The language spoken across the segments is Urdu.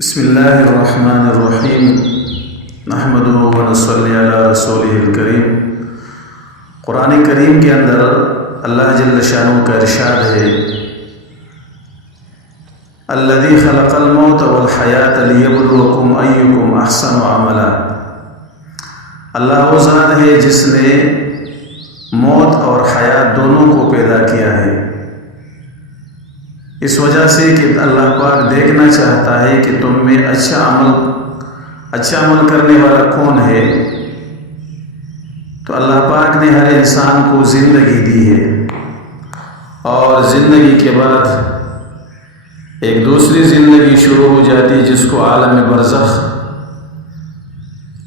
بسم اللہ الرحمن الرحیم نحمدہ ونصلی علی رسولہ الکریم۔ قرآن کریم کے اندر اللہ جل شانہ کا ارشاد ہے، الذی خلق الموت والحیات لیبلوکم ایکم احسن عملا۔ اللہ وہ ذات ہے جس نے موت اور حیات دونوں کو پیدا کیا ہے، اس وجہ سے کہ اللہ پاک دیکھنا چاہتا ہے کہ تم میں اچھا عمل کرنے والا کون ہے۔ تو اللہ پاک نے ہر انسان کو زندگی دی ہے، اور زندگی کے بعد ایک دوسری زندگی شروع ہو جاتی ہے جس کو عالم برزخ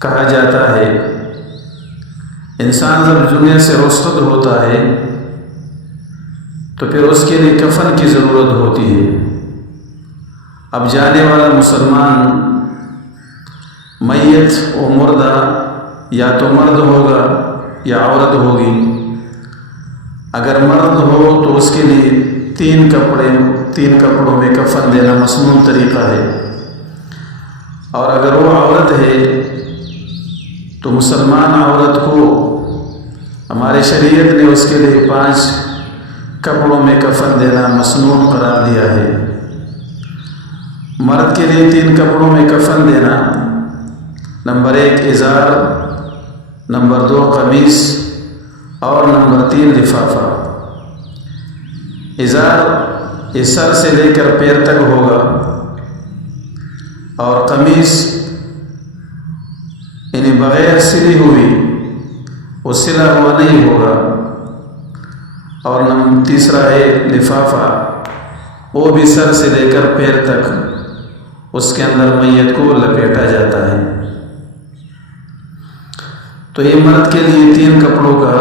کہا جاتا ہے۔ انسان جب دنیا سے رخصت ہوتا ہے تو پھر اس کے لیے کفن کی ضرورت ہوتی ہے۔ اب جانے والا مسلمان میت و مردہ یا تو مرد ہوگا یا عورت ہوگی۔ اگر مرد ہو تو اس کے لیے تین کپڑوں میں کفن دینا مسنون طریقہ ہے، اور اگر وہ عورت ہے تو مسلمان عورت کو ہمارے شریعت نے اس کے لیے 5 کپڑوں میں کفن دینا مسنون قرار دیا ہے۔ مرد کے لیے 3 کپڑوں میں کفن دینا، نمبر 1 ازار، نمبر 2 قمیص، اور نمبر 3 لفافہ۔ ازار یہ سر سے لے کر پیر تک ہوگا، اور قمیص یعنی بغیر سلی ہوئی، وہ سلا ہوا نہیں ہوگا، اور تیسرا ہے لفافہ، وہ بھی سر سے لے کر پیر تک اس کے اندر میت کو لپیٹا جاتا ہے۔ تو یہ مرد کے لیے 3 کپڑوں کا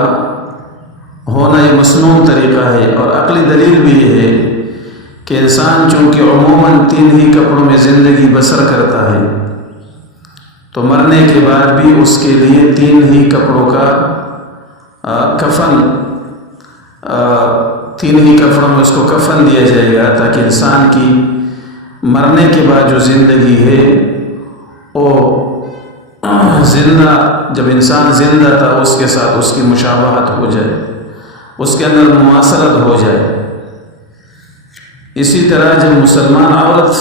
ہونا یہ مسنون طریقہ ہے، اور عقلی دلیل بھی یہ ہے کہ انسان چونکہ عموماً 3 ہی کپڑوں میں زندگی بسر کرتا ہے، تو مرنے کے بعد بھی اس کے لیے 3 ہی کپڑوں کا کفن 3 ہی کپڑوں میں اس کو کفن دیا جائے گا، تاکہ انسان کی مرنے کے بعد جو زندگی ہے وہ جب انسان زندہ تھا اس کے ساتھ اس کی مشابہت ہو جائے، اس کے اندر مماثلت ہو جائے۔ اسی طرح جب مسلمان عورت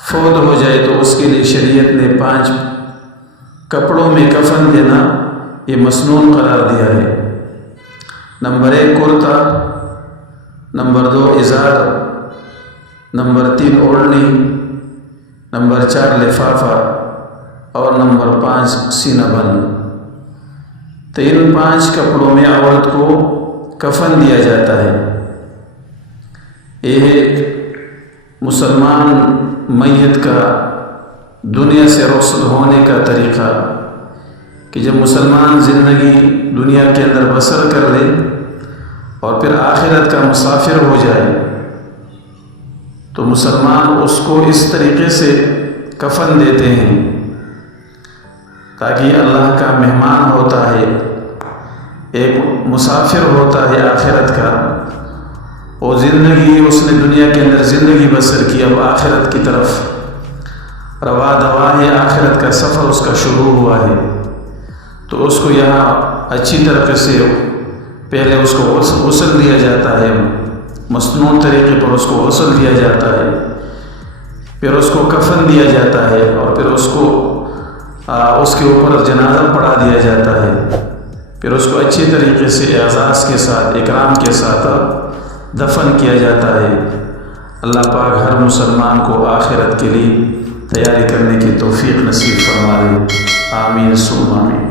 فوت ہو جائے تو اس کے لیے شریعت نے 5 کپڑوں میں کفن دینا یہ مسنون قرار دیا ہے۔ نمبر 1 کرتا، نمبر 2 ازار، نمبر 3 اوڑھنی، نمبر 4 لفافہ، اور نمبر 5 سینہ بند۔ تو ان 5 کپڑوں میں عورت کو کفن دیا جاتا ہے۔ یہ مسلمان میت کا دنیا سے رخصت ہونے کا طریقہ، کہ جب مسلمان زندگی دنیا کے اندر بسر کر لے اور پھر آخرت کا مسافر ہو جائے، تو مسلمان اس کو اس طریقے سے کفن دیتے ہیں تاکہ اللہ کا مہمان ہوتا ہے، ایک مسافر ہوتا ہے آخرت کا، وہ زندگی اس نے دنیا کے اندر زندگی بسر کی، اب آخرت کی طرف روا دوا ہے، آخرت کا سفر اس کا شروع ہوا ہے، تو اس کو یہاں اچھی طریقے سے پہلے اس کو غسل دیا جاتا ہے، مسنون طریقے پر اس کو غسل دیا جاتا ہے، پھر اس کو کفن دیا جاتا ہے، اور پھر اس کو اس کے اوپر جنازہ پڑھا دیا جاتا ہے، پھر اس کو اچھی طریقے سے اعزاز کے ساتھ اکرام کے ساتھ دفن کیا جاتا ہے۔ اللہ پاک ہر مسلمان کو آخرت کے لیے تیاری کرنے کی توفیق نصیب فرمائے، آمین ثم آمین۔